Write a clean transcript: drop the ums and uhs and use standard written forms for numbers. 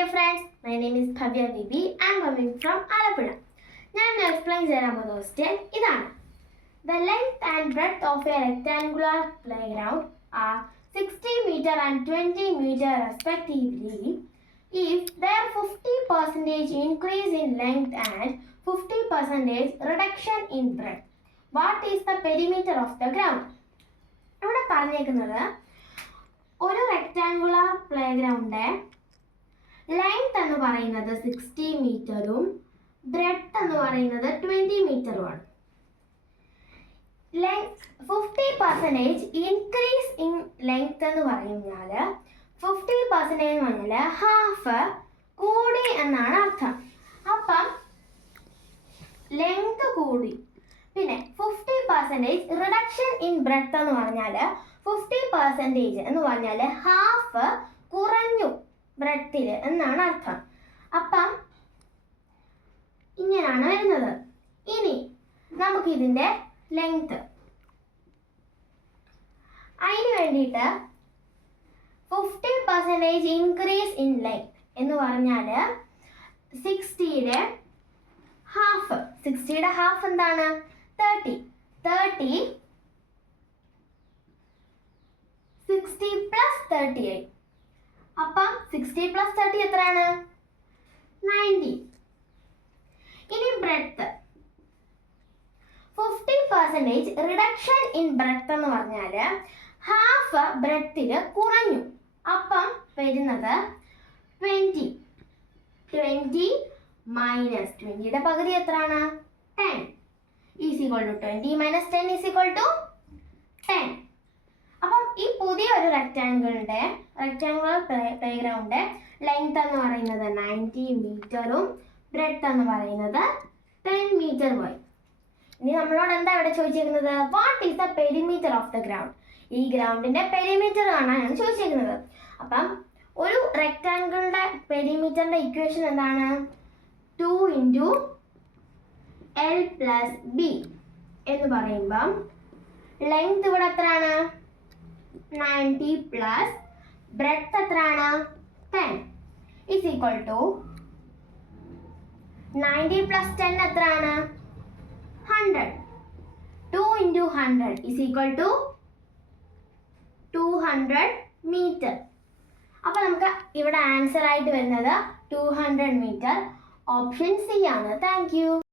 dear friends, my name is Bhavya Bibi. I am coming from Alappuzha. ഞാൻ explain ചെയ്യാൻ പോകുന്ന question ഇതാണ്. The length and breadth of a rectangular playground are 60 meter and 20 meter respectively. If there 50% increase in length and 50% reduction in breadth, what is the perimeter of the ground? ഇവിടെ പറഞ്ഞേക്കുന്നത് ഒരു rectangular playground length എന്ന് പറയുന്നത് 60 മീറ്ററും breadth എന്ന് പറയുന്നത് 20 മീറ്ററുമാണ്. 50% increase in length എന്ന് പറഞ്ഞാൽ 50% എന്ന് പറഞ്ഞാൽ ഹാഫ് കൂടി എന്നാണ് അർത്ഥം. അപ്പം ലെങ്ത് കൂടി, പിന്നെ 50% റിഡക്ഷൻ ഇൻ ബ്രെഡ്ത്ത് എന്ന് പറഞ്ഞാൽ 50% എന്ന് പറഞ്ഞാൽ ഹാഫ് കുറഞ്ഞു ബ്രെഡ്ത്തിൽ എന്നാണ് അർത്ഥം. അപ്പം ഇങ്ങനെയാണ് വരുന്നത്. ഇനി നമുക്കിതിൻ്റെ ലെങ്ത് അതിന് വേണ്ടിയിട്ട് 50% ഇൻക്രീസ് ഇൻ ലെങ്ത് എന്ന് പറഞ്ഞാൽ 60യുടെ ഹാഫ് എന്താണ്? 30 60 പ്ലസ് 30 ആയി. അപ്പം 60 പ്ലസ് 30 എത്രയാണ്? 90. ഇനി ബ്രെഡ്ത്ത് 50% റിഡക്ഷൻ ഇൻ ബ്രെഡ്ത്ത് എന്ന് പറഞ്ഞാൽ ഹാഫ് ബ്രെഡ്ത്തിൽ കുറഞ്ഞു. അപ്പം വരുന്നത് 20 മൈനസ് 20യുടെ പകുതി എത്രയാണ്? 10 is equal to 20 minus 10 is equal to 10. അപ്പം ഈ പുതിയൊരു റെക്ടാങ്കുലർ പ്ലേഗ്രൗണ്ട് ലെങ്ത് എന്ന് പറയുന്നത് 90 മീറ്ററും ബ്രെഡ്ത്ത് എന്ന് പറയുന്നത് 10 മീറ്റർ പോയി. ഇനി നമ്മളോട് എന്താ ഇവിടെ ചോദിച്ചിരിക്കുന്നത്? What is the perimeter of the ground? ഈ ഗ്രൗണ്ടിന്റെ പെരിമീറ്റർ കാണാനാണ് ചോദിച്ചിരിക്കുന്നത്. അപ്പം ഒരു റെക്ടാങ്കിളിന്റെ പെരിമീറ്ററിന്റെ ഇക്വേഷൻ എന്താണ്? 2 × L + B എന്ന് പറയുമ്പം ലെങ്ത് ഇവിടെ എത്രയാണ്? 90 പ്ലസ് ബ്രെഡ്ത്ത് എത്രയാണ്? 10 ഈസ് ഈക്വൽ ടു 90 പ്ലസ് 10 എത്രയാണ്? 100. 2 × 100 ഈസ് ഈക്വൽ ടു 200 മീറ്റർ. അപ്പോൾ നമുക്ക് ഇവിടെ ആൻസർ ആയിട്ട് വരുന്നത് 200 മീറ്റർ. ഓപ്ഷൻ സി ആണ്. Thank you.